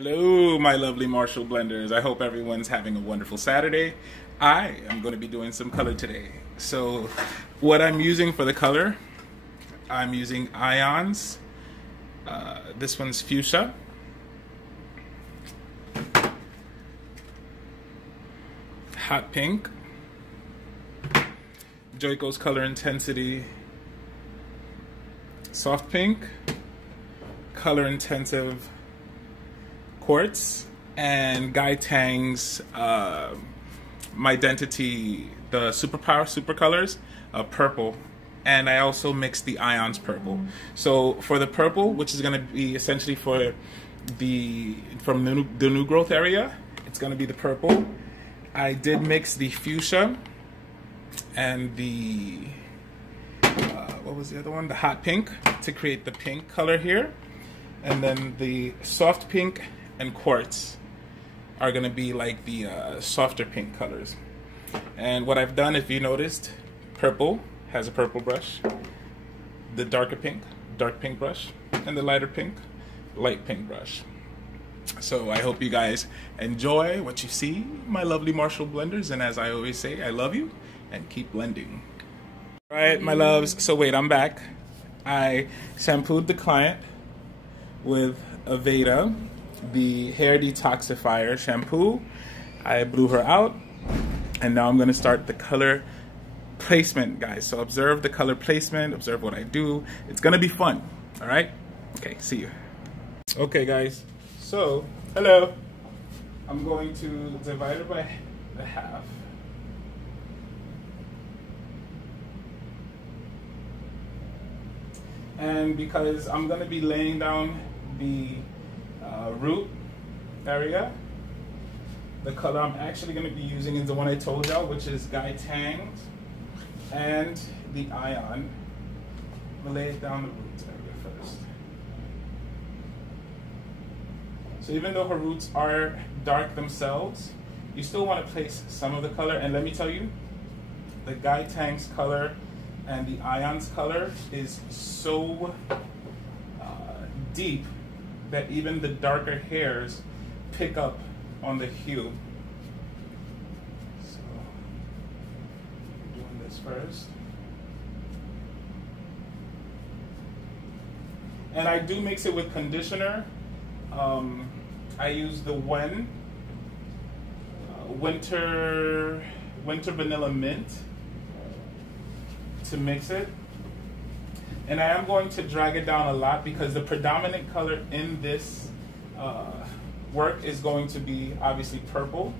Hello, my lovely Marshall blenders. I hope everyone's having a wonderful Saturday. I am going to be doing some color today. So what I'm using for the color, I'm using ions. This one's fuchsia. Hot pink. Joico's color intensity. Soft pink. Color intensive quartz, and Guy Tang's My Identity, the Superpower super colors, purple, and I also mixed the ions purple. So for the purple, which is going to be essentially for from the new growth area, it's going to be the purple. I did mix the fuchsia and the what was the other one? The hot pink to create the pink color here, and then the soft pink and quartz are going to be like the softer pink colors. And what I've done, if you noticed, purple has a purple brush, the darker pink, dark pink brush, and the lighter pink, light pink brush. So I hope you guys enjoy what you see, my lovely Marshall blenders, and as I always say, I love you and keep blending. All right, my loves, so wait, I'm back. I shampooed the client with Aveda, the hair detoxifier shampoo. I blew her out, and now I'm going to start the color placement, guys. So observe the color placement, observe what I do. It's going to be fun. All right? Okay, see you. Okay, guys. So, hello. I'm going to divide it by the half. And because I'm going to be laying down the root area, the color I'm actually going to be using is the one I told y'all, which is Guy Tang's and the ion. I'm going to lay it down the roots area first. So even though her roots are dark themselves, you still want to place some of the color. And let me tell you, the Guy Tang's color and the ion's color is so deep that even the darker hairs pick up on the hue. So, I'm doing this first. And I do mix it with conditioner. I use the Winter Vanilla Mint to mix it. And I am going to drag it down a lot because the predominant color in this work is going to be obviously purple.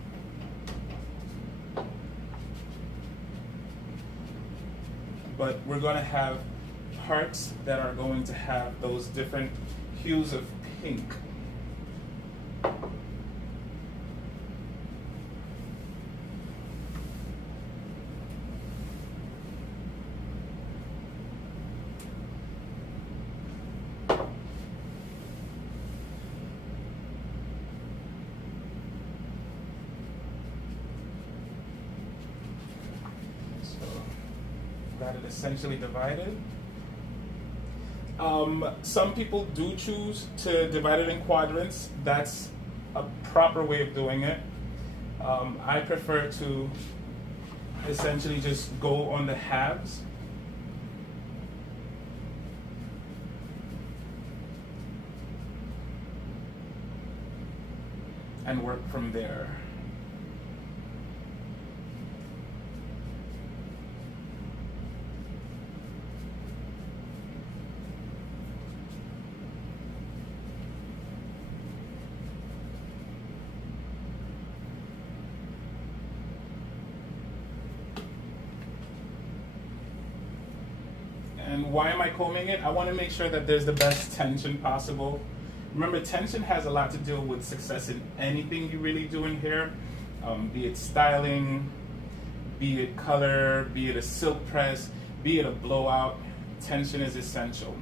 But we're going to have parts that are going to have those different hues of pink. Got it essentially divided. Some people do choose to divide it in quadrants. That's a proper way of doing it. I prefer to essentially just go on the halves and work from there. And why am I combing it? I want to make sure that there's the best tension possible. Remember, tension has a lot to do with success in anything you really do in hair, be it styling, be it color, be it a silk press, be it a blowout. Tension is essential.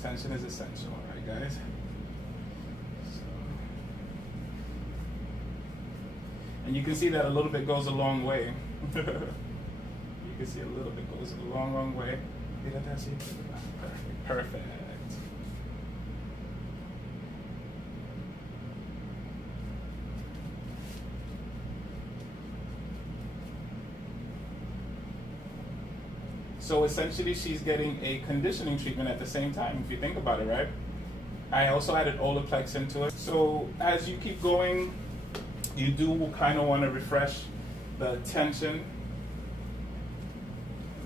Tension is essential, all right, guys? So. And you can see that a little bit goes a long way. You can see a little bit goes a long, long way. Perfect, perfect. So essentially she's getting a conditioning treatment at the same time, if you think about it, right? I also added Olaplex into it. So as you keep going, you do kind of want to refresh the tension.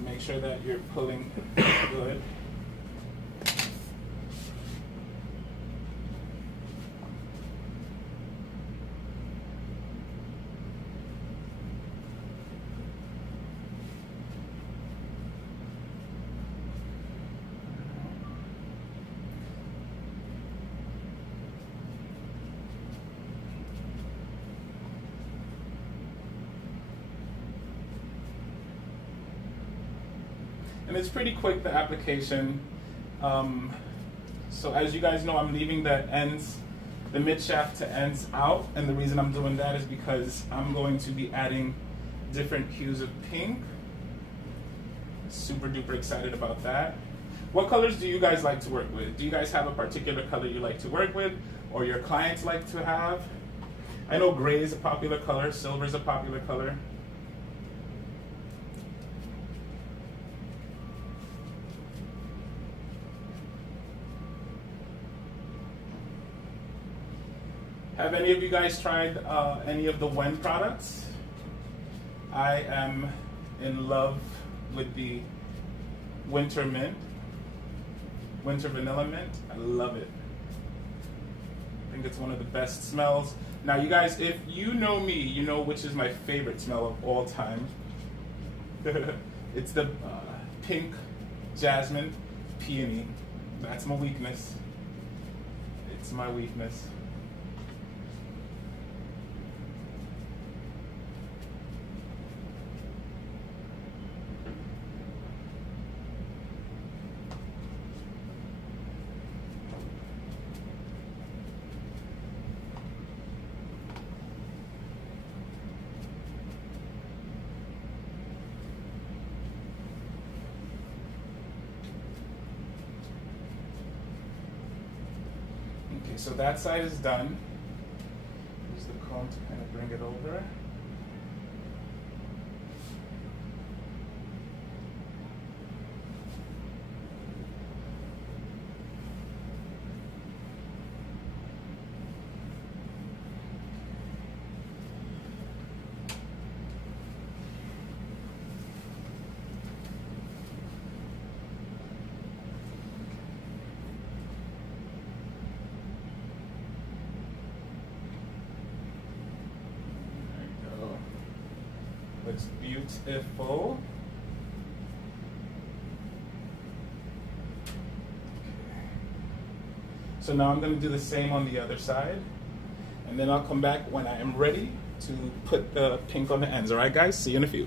Make sure that you're pulling good. And it's pretty quick, the application. So as you guys know, I'm leaving the ends, the mid shaft to ends out. And the reason I'm doing that is because I'm going to be adding different hues of pink. Super duper excited about that. What colors do you guys like to work with? Do you guys have a particular color you like to work with, or your clients like to have? I know gray is a popular color, silver is a popular color. Have any of you guys tried any of the Wen products? I am in love with the Winter Mint, Winter Vanilla Mint. I love it. I think it's one of the best smells. Now you guys, if you know me, you know which is my favorite smell of all time. It's the pink jasmine peony. That's my weakness. It's my weakness. Okay, so that side is done. Use the comb to kind of bring it over. Looks beautiful. So now I'm going to do the same on the other side, and then I'll come back when I am ready to put the pink on the ends. All right, guys? See you in a few.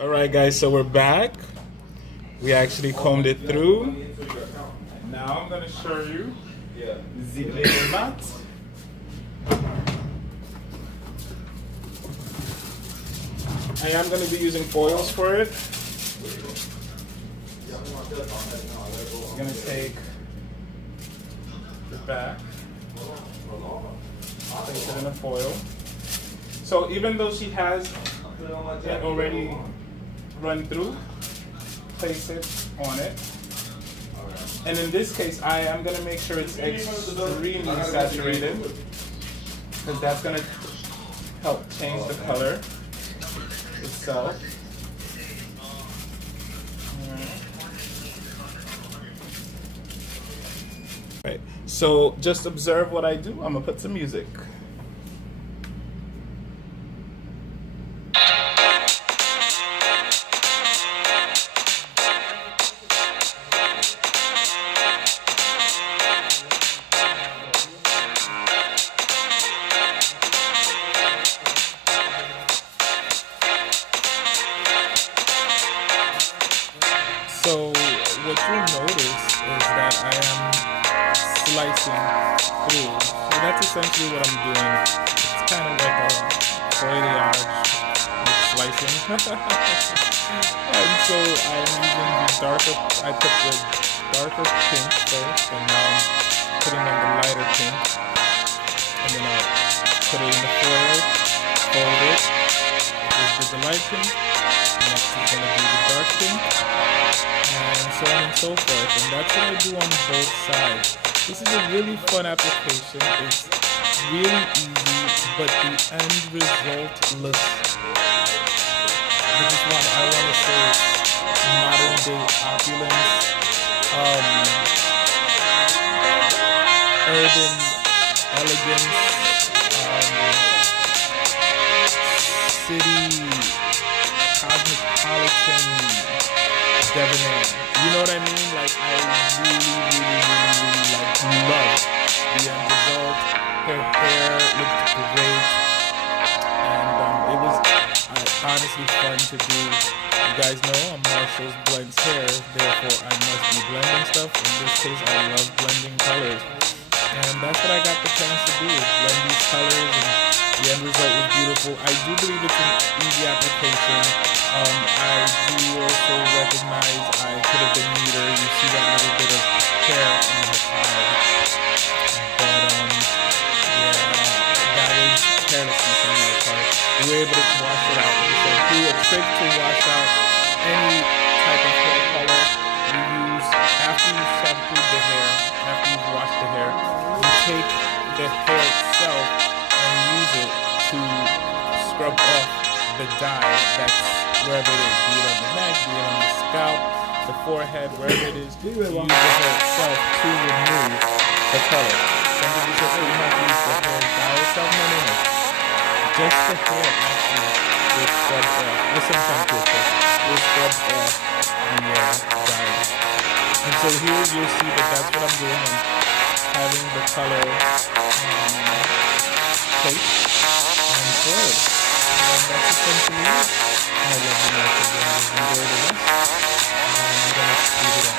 All right, guys, so we're back. We actually combed it through. And now I'm going to show you the layer mat. I am going to be using foils for it. I'm going to take the back, place it in a foil. So even though she has it already run through, place it on it. And in this case, I am going to make sure it's extremely saturated, because that's going to help change the color itself. Right. So just observe what I do. I'm gonna put some music. So what you'll notice is that I am slicing through. So that's essentially what I'm doing. It's kind of like a foliage with slicing. And so I'm using the darker, I put the darker pink first, and now I'm putting on the lighter pink. And then I'll put it in the foil, fold it. This is the light pink, and I'll is going to be the dark pink, and so on and so forth. And that's what I do on both sides. This is a really fun application. It's really easy, but the end result looks, I want to say, modern day opulence, urban elegance, city cosmopolitan debonair. You know what I mean? Like, I really like, love the end result. Her hair looked great, and it was honestly fun to do. You guys know I'm Marshall's Blends hair, therefore I must be blending stuff. In this case, I love blending colors, and that's what I got the chance to do, blend these colors, and the end result was beautiful. I do believe it's an easy application. I do also recognize I could have been neater. You see that little bit of hair on her eye, but yeah, that was carelessness on my part. We were able to wash it out with the shampoo. A trick to wash out any type of hair color you use after you shampoo the hair, after you've washed the hair, you take the hair itself and use it to scrub off the dye that's wherever it is, be it on the neck, be it on the scalp, the forehead, wherever it is. You use the hair itself to remove the color. Some people say, oh, you have to use the hair dye itself. No. Just the hair actually will scrub off. Or sometimes will scrub off the dye. And so here you'll see that that's what I'm doing. I'm having the color take and thread. And that's essentially it. I love the Marshall Blenders. Enjoy the rest. I'm going to speed it up.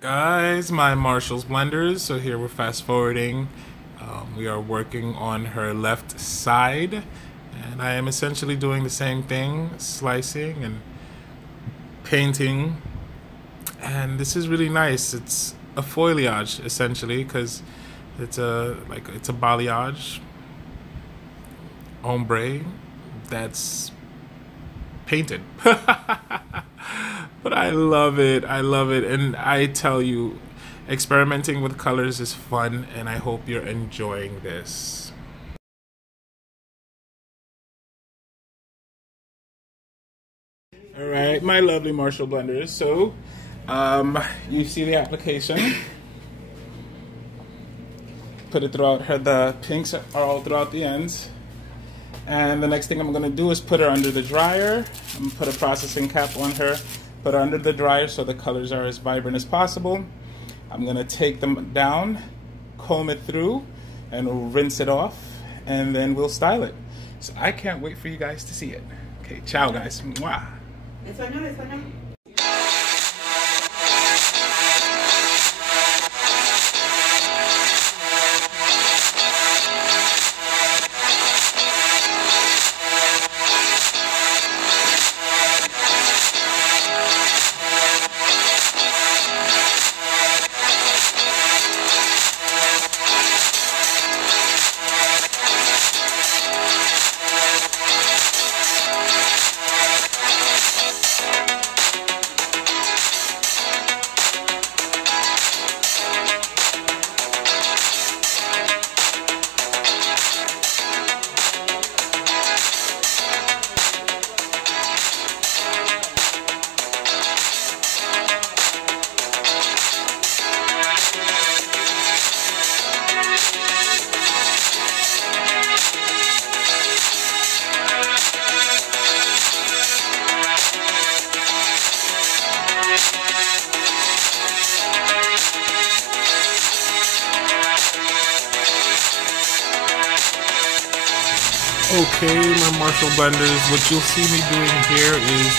Guys, my Marshall's Blenders. So here we're fast forwarding. We are working on her left side, and I am essentially doing the same thing, slicing and painting. And this is really nice. It's a foliage essentially, because it's a balayage ombre that's painted. But I love it. And I tell you, experimenting with colors is fun, and I hope you're enjoying this. All right, my lovely Marshall Blenders. So, you see the application. Put it throughout her. The pinks are all throughout the ends. And the next thing I'm going to do is put her under the dryer. I'm going to put a processing cap on her. Put her under the dryer so the colors are as vibrant as possible. I'm going to take them down, comb it through, and we'll rinse it off, and then we'll style it. So I can't wait for you guys to see it. Okay, ciao guys. Mwah. Okay, my Marshall blenders, what you'll see me doing here is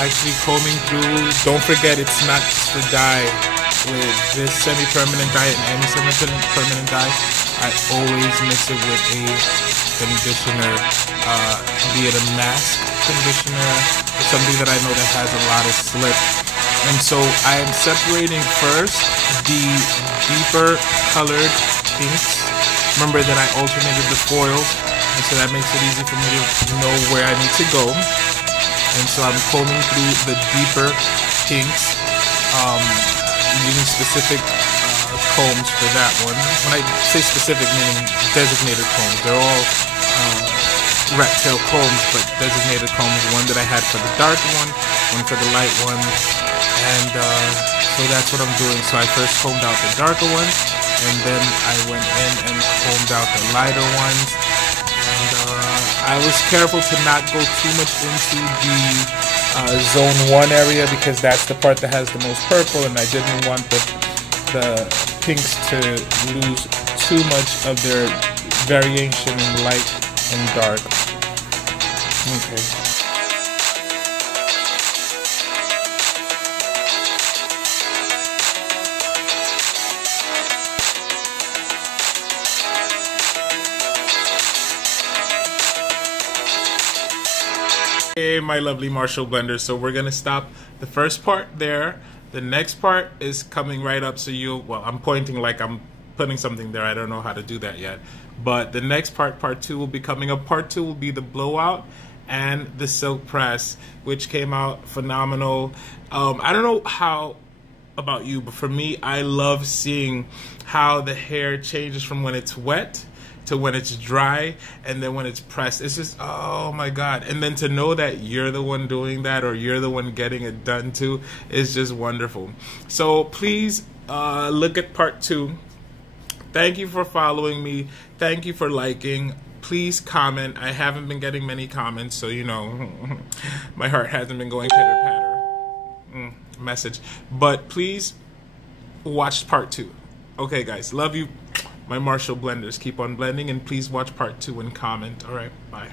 actually combing through. Don't forget, it's not just the dye. With this semi-permanent dye and any semi-permanent dye, I always mix it with a conditioner, be it a mask conditioner or something that I know that has a lot of slip. And so I am separating first the deeper colored pinks. Remember that I alternated the foils, and so that makes it easy for me to know where I need to go. And so I'm combing through the deeper pinks, using specific combs for that one. When I say specific, meaning designated combs. They're all rat tail combs, but designated combs. One that I had for the dark one for the light one, and so that's what I'm doing. So I first combed out the darker ones, and then I went in and combed out the lighter ones. And I was careful to not go too much into the zone 1 area, because that's the part that has the most purple, and I didn't want the pinks to lose too much of their variation in light and dark. Okay. Hey, my lovely Marshall blenders. So we're gonna stop the first part there. The next part is coming right up. So I'm pointing like I'm putting something there. I don't know how to do that yet. But the next part, part 2, will be coming up. Part 2 will be the blowout and the silk press, which came out phenomenal. I don't know how about you, but for me, I love seeing how the hair changes from when it's wet to when it's dry, and then when it's pressed. It's just, oh my God. And then to know that you're the one doing that, or you're the one getting it done too, is just wonderful. So please look at part 2. Thank you for following me. Thank you for liking. Please comment. I haven't been getting many comments, so you know, my heart hasn't been going pitter-patter. Message. But please watch part 2. Okay guys, love you. My Marshall blenders, keep on blending, and please watch part 2 and comment. All right, bye.